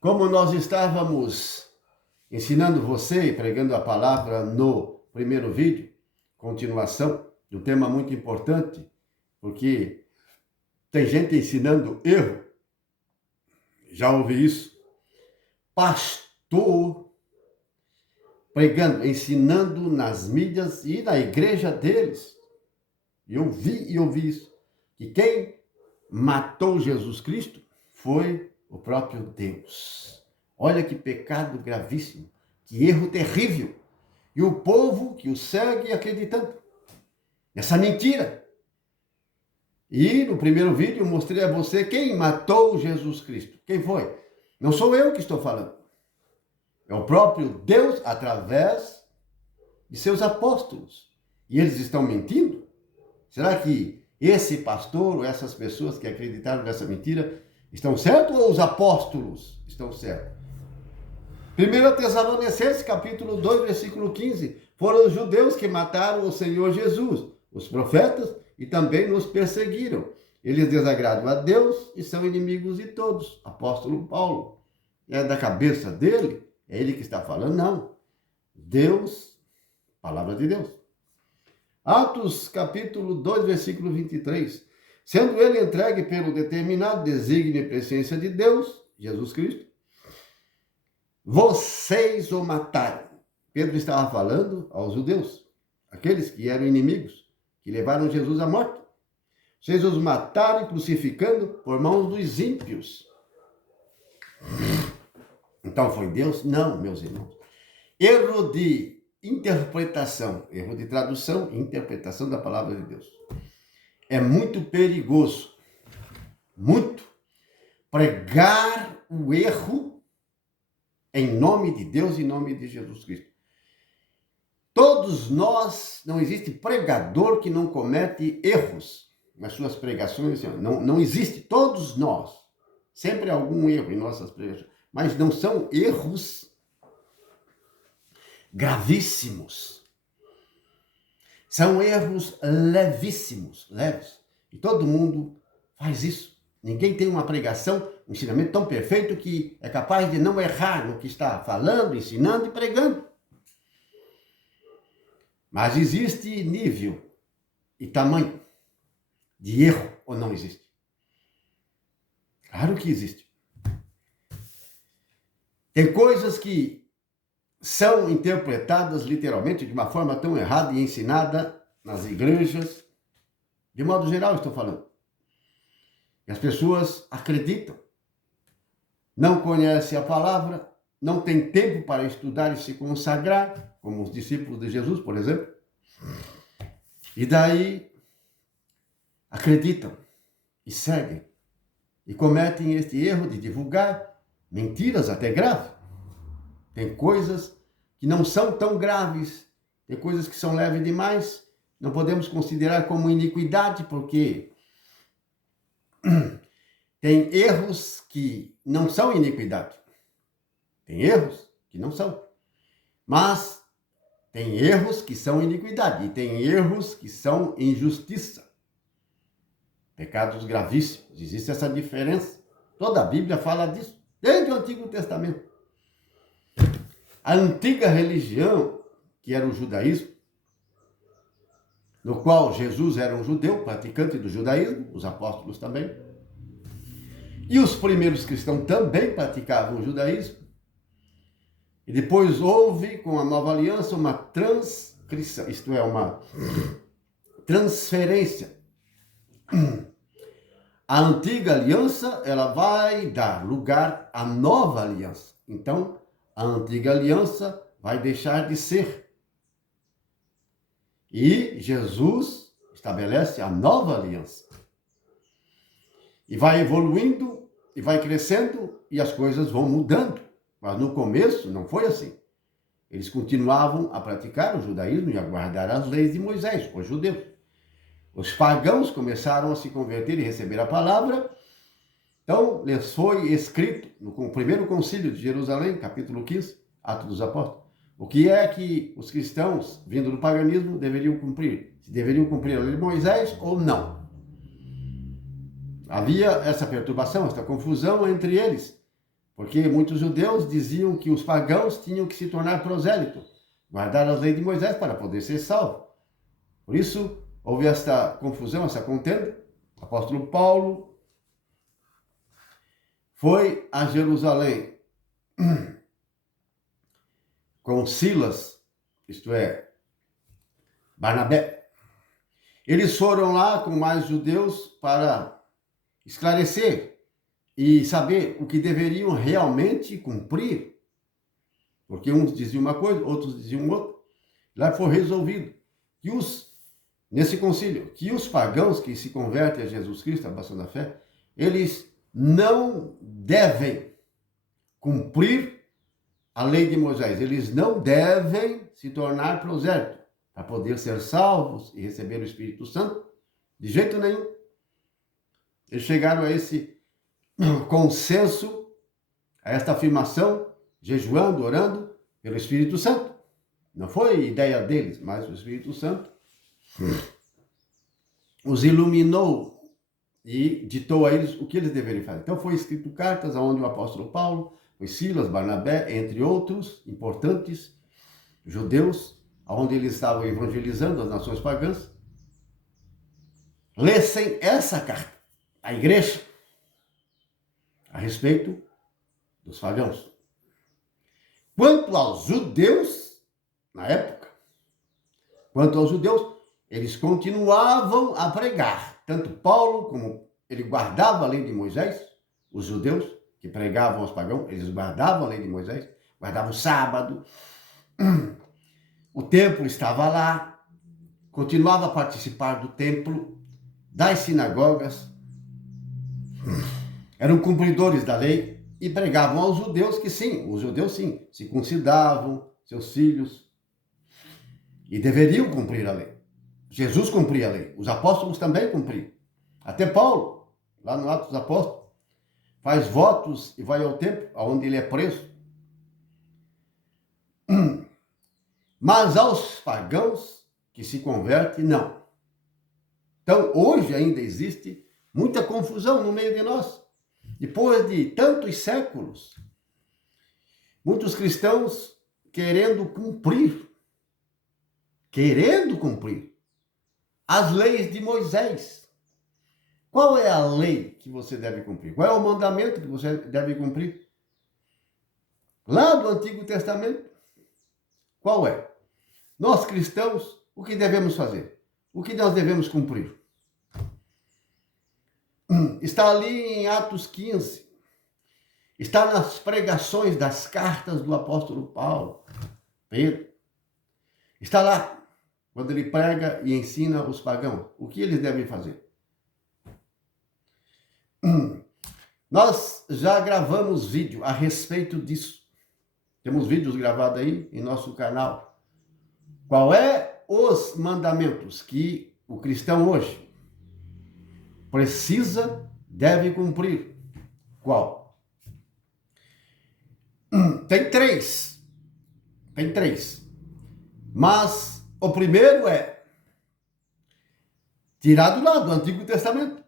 Como nós estávamos ensinando você e pregando a palavra no primeiro vídeo, continuação de um tema muito importante, porque tem gente ensinando erro, já ouvi isso, pastor pregando, ensinando nas mídias e na igreja deles. Eu ouvi isso, que quem matou Jesus Cristo foi o próprio Deus. Olha que pecado gravíssimo, que erro terrível. E o povo que o segue acreditando nessa mentira. E no primeiro vídeo eu mostrei a você quem matou Jesus Cristo. Quem foi? Não sou eu que estou falando. É o próprio Deus através de seus apóstolos. E eles estão mentindo? Será que esse pastor ou essas pessoas que acreditaram nessa mentira estão certos ou os apóstolos estão certos? 1 Tessalonicenses, capítulo 2, versículo 15. Foram os judeus que mataram o Senhor Jesus, os profetas, e também nos perseguiram. Eles desagradam a Deus e são inimigos de todos. Apóstolo Paulo. É da cabeça dele? É ele que está falando? Não. Deus, palavra de Deus. Atos, capítulo 2, versículo 23. Sendo ele entregue pelo determinado desígnio e presciência de Deus, Jesus Cristo, vocês o mataram. Pedro estava falando aos judeus, aqueles que eram inimigos, que levaram Jesus à morte. Vocês os mataram crucificando por mãos dos ímpios. Então foi Deus? Não, meus irmãos. Erro de interpretação, erro de tradução e interpretação da palavra de Deus. É muito perigoso, muito, pregar o erro em nome de Deus e em nome de Jesus Cristo. Todos nós, não existe pregador que não comete erros nas suas pregações, não existe, todos nós, sempre há algum erro em nossas pregações, mas não são erros gravíssimos. São erros levíssimos, leves. E todo mundo faz isso. Ninguém tem uma pregação, um ensinamento tão perfeito que é capaz de não errar no que está falando, ensinando e pregando. Mas existe nível e tamanho de erro ou não existe? Claro que existe. Tem coisas que são interpretadas literalmente de uma forma tão errada e ensinada nas igrejas, de modo geral estou falando. E as pessoas acreditam, não conhecem a palavra, não têm tempo para estudar e se consagrar, como os discípulos de Jesus, por exemplo. E daí acreditam e seguem e cometem este erro de divulgar mentiras até graves. Tem coisas que não são tão graves, tem coisas que são leves demais, não podemos considerar como iniquidade, porque tem erros que não são iniquidade. Tem erros que não são. Mas tem erros que são iniquidade e tem erros que são injustiça. Pecados gravíssimos. Existe essa diferença. Toda a Bíblia fala disso, desde o Antigo Testamento. A antiga religião, que era o judaísmo, no qual Jesus era um judeu, praticante do judaísmo, os apóstolos também, e os primeiros cristãos também praticavam o judaísmo, e depois houve, com a nova aliança, uma transcrição, isto é, uma transferência. A antiga aliança, ela vai dar lugar à nova aliança. Então, a antiga aliança vai deixar de ser. E Jesus estabelece a nova aliança. E vai evoluindo, e vai crescendo, e as coisas vão mudando. Mas no começo não foi assim. Eles continuavam a praticar o judaísmo e a guardar as leis de Moisés, os judeus. Os pagãos começaram a se converter e receber a palavra. Então, lhes foi escrito no primeiro concílio de Jerusalém, capítulo 15, Atos dos Apóstolos, o que é que os cristãos, vindo do paganismo, deveriam cumprir. Se deveriam cumprir a lei de Moisés ou não. Havia essa perturbação, essa confusão entre eles, Porque muitos judeus diziam que os pagãos tinham que se tornar prosélito, guardar as leis de Moisés para poder ser salvo. Por isso, houve esta confusão, essa contenda. O apóstolo Paulo foi a Jerusalém com Silas, isto é, Barnabé. Eles foram lá com mais judeus para esclarecer e saber o que deveriam realmente cumprir. Porque uns diziam uma coisa, outros diziam outra. Lá foi resolvido que nesse concílio, que os pagãos que se convertem a Jesus Cristo, abraçando a fé, eles não devem cumprir a lei de Moisés. Eles não devem se tornar prosélitos para poder ser salvos e receber o Espírito Santo. De jeito nenhum. Eles chegaram a esse consenso, a esta afirmação, jejuando, orando pelo Espírito Santo. Não foi ideia deles, mas o Espírito Santo os iluminou e ditou a eles o que eles deveriam fazer. Então foi escrito cartas onde o apóstolo Paulo, os Silas, Barnabé, entre outros importantes judeus, onde eles estavam evangelizando as nações pagãs, lessem essa carta à igreja a respeito dos pagãos. Quanto aos judeus, na época, eles continuavam a pregar. Tanto Paulo, como ele guardava a lei de Moisés, os judeus que pregavam aos pagãos, eles guardavam a lei de Moisés, guardavam o sábado, o templo estava lá, continuava a participar do templo, das sinagogas, eram cumpridores da lei e pregavam aos judeus que sim, os judeus sim, circuncidavam seus filhos e deveriam cumprir a lei. Jesus cumpria a lei, os apóstolos também cumpriam. Até Paulo, lá no Atos dos Apóstolos, faz votos e vai ao templo, onde ele é preso. Mas aos pagãos que se convertem, não. Então, hoje ainda existe muita confusão no meio de nós. Depois de tantos séculos, muitos cristãos querendo cumprir as leis de Moisés. Qual é a lei que você deve cumprir? Qual é o mandamento que você deve cumprir? Lá do Antigo Testamento, qual é? Nós cristãos, o que devemos fazer? O que nós devemos cumprir? Está ali em Atos 15. Está nas pregações das cartas do apóstolo Paulo, Pedro. Está lá, quando ele prega e ensina os pagãos, o que eles devem fazer. Nós já gravamos vídeo a respeito disso. Temos vídeos gravados aí em nosso canal. Qual é os mandamentos que o cristão hoje deve cumprir? Qual? Tem três. Mas o primeiro é tirado lá do Antigo Testamento.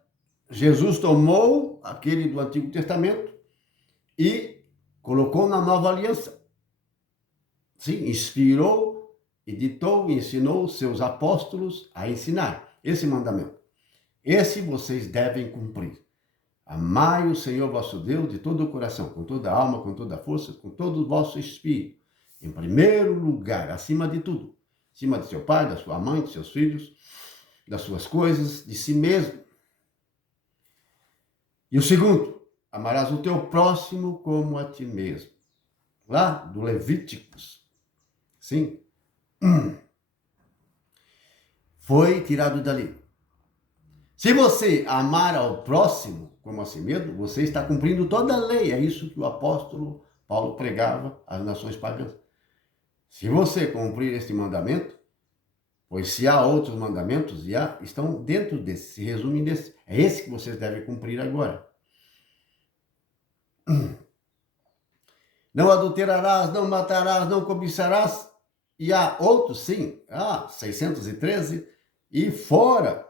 Jesus tomou aquele do Antigo Testamento e colocou na Nova Aliança. Sim, inspirou, editou e ensinou seus apóstolos a ensinar esse mandamento. Esse vocês devem cumprir. Amai o Senhor vosso Deus de todo o coração, com toda a alma, com toda a força, com todo o vosso espírito. Em primeiro lugar, acima de tudo. Acima de seu pai, da sua mãe, de seus filhos, das suas coisas, de si mesmo. E o segundo, amarás o teu próximo como a ti mesmo. Lá do Levíticos. Sim. Foi tirado dali. Se você amar ao próximo como a si mesmo, você está cumprindo toda a lei. É isso que o apóstolo Paulo pregava às nações pagãs. Se você cumprir este mandamento, pois se há outros mandamentos, estão dentro desse, se resumem desse. É esse que vocês devem cumprir agora. Não adulterarás, não matarás, não cobiçarás. E há outros, sim, 613, e fora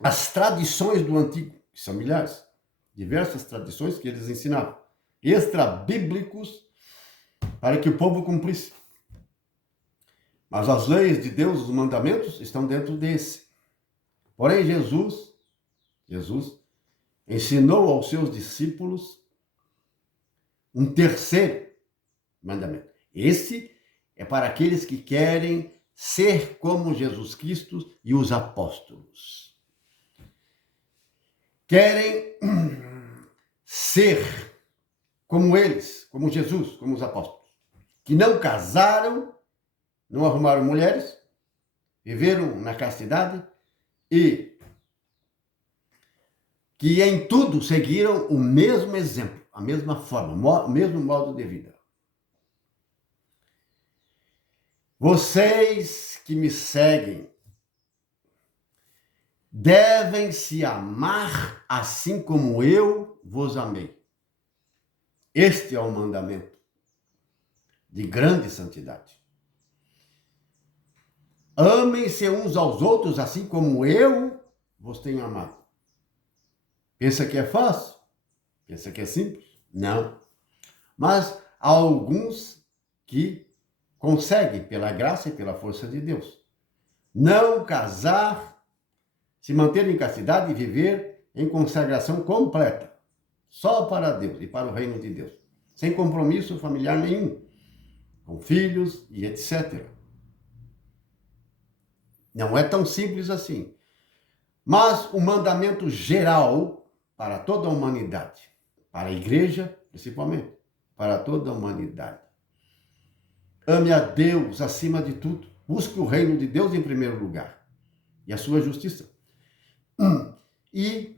as tradições do antigo, que são milhares. diversas tradições que eles ensinavam, extra-bíblicos, para que o povo cumprisse. Mas as leis de Deus, os mandamentos, estão dentro desse. Porém, Jesus ensinou aos seus discípulos um terceiro mandamento. Esse é para aqueles que querem ser como Jesus Cristo e os apóstolos. Querem ser como eles, como Jesus, como os apóstolos, que não casaram, não arrumaram mulheres, viveram na castidade e que em tudo seguiram o mesmo exemplo, a mesma forma, o mesmo modo de vida. Vocês que me seguem devem se amar assim como eu vos amei. Este é o mandamento de grande santidade. Amem-se uns aos outros assim como eu vos tenho amado. Pensa que é fácil? Pensa que é simples? Não. Mas há alguns que conseguem, pela graça e pela força de Deus, não casar, se manter em castidade e viver em consagração completa, só para Deus e para o reino de Deus, sem compromisso familiar nenhum, com filhos e etc. Não é tão simples assim. Mas o mandamento geral para toda a humanidade, para a igreja principalmente, para toda a humanidade. Ame a Deus acima de tudo. Busque o reino de Deus em primeiro lugar e a sua justiça. E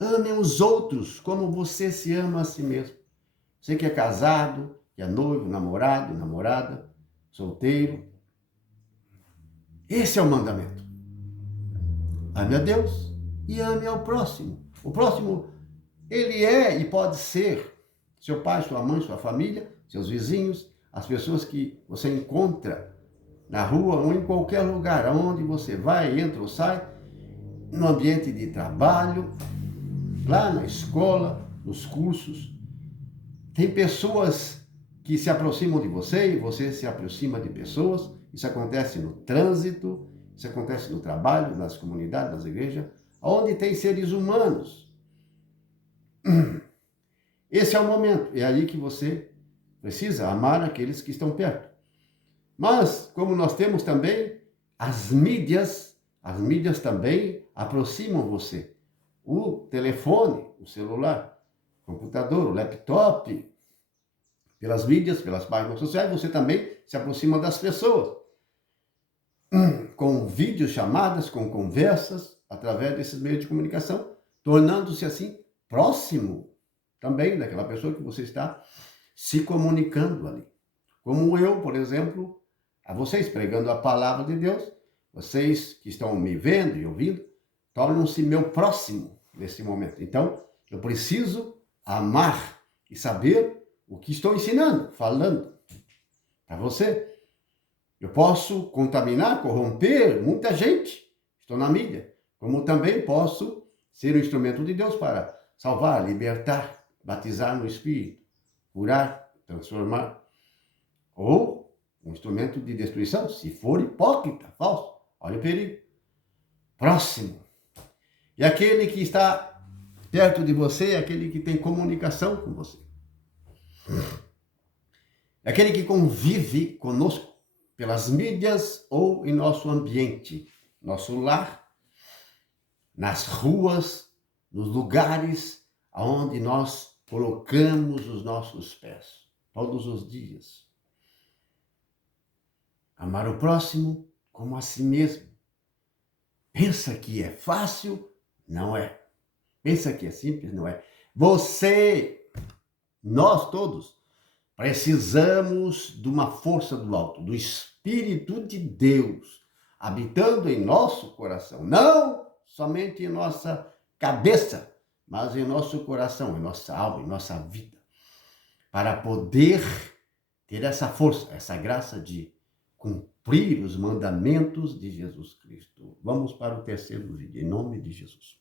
ame os outros como você se ama a si mesmo. Você que é casado, que é noivo, namorado, namorada, solteiro. Esse é o mandamento. Ame a Deus e ame ao próximo. O próximo, ele é e pode ser seu pai, sua mãe, sua família, seus vizinhos, as pessoas que você encontra na rua ou em qualquer lugar, aonde você vai, entra ou sai, no ambiente de trabalho, lá na escola, nos cursos. Tem pessoas que se aproximam de você e você se aproxima de pessoas. Isso acontece no trânsito, isso acontece no trabalho, nas comunidades, nas igrejas, onde tem seres humanos. Esse é o momento, é aí que você precisa amar aqueles que estão perto. Mas, como nós temos também, as mídias também aproximam você. O telefone, o celular, o computador, o laptop, pelas mídias, pelas páginas sociais, você também se aproxima das pessoas. Com videochamadas, com conversas, através desses meios de comunicação, tornando-se assim próximo também daquela pessoa que você está se comunicando ali. Como eu, por exemplo, a vocês pregando a palavra de Deus, vocês que estão me vendo e ouvindo, tornam-se meu próximo nesse momento. Então, eu preciso amar e saber o que estou ensinando, falando para você. Eu posso contaminar, corromper muita gente, estou na mídia, como também posso ser um instrumento de Deus para salvar, libertar, batizar no Espírito, curar, transformar, ou um instrumento de destruição, se for hipócrita, falso. Olha o perigo. Próximo. E aquele que está perto de você é aquele que tem comunicação com você. É aquele que convive conosco pelas mídias ou em nosso ambiente, nosso lar, nas ruas, nos lugares onde nós colocamos os nossos pés, todos os dias. Amar o próximo como a si mesmo. Pensa que é fácil? Não é. Pensa que é simples? Não é. Você, nós todos, precisamos de uma força do alto, do Espírito de Deus, habitando em nosso coração. Não somente em nossa cabeça, mas em nosso coração, em nossa alma, em nossa vida. Para poder ter essa força, essa graça de cumprir os mandamentos de Jesus Cristo. Vamos para o terceiro vídeo, em nome de Jesus.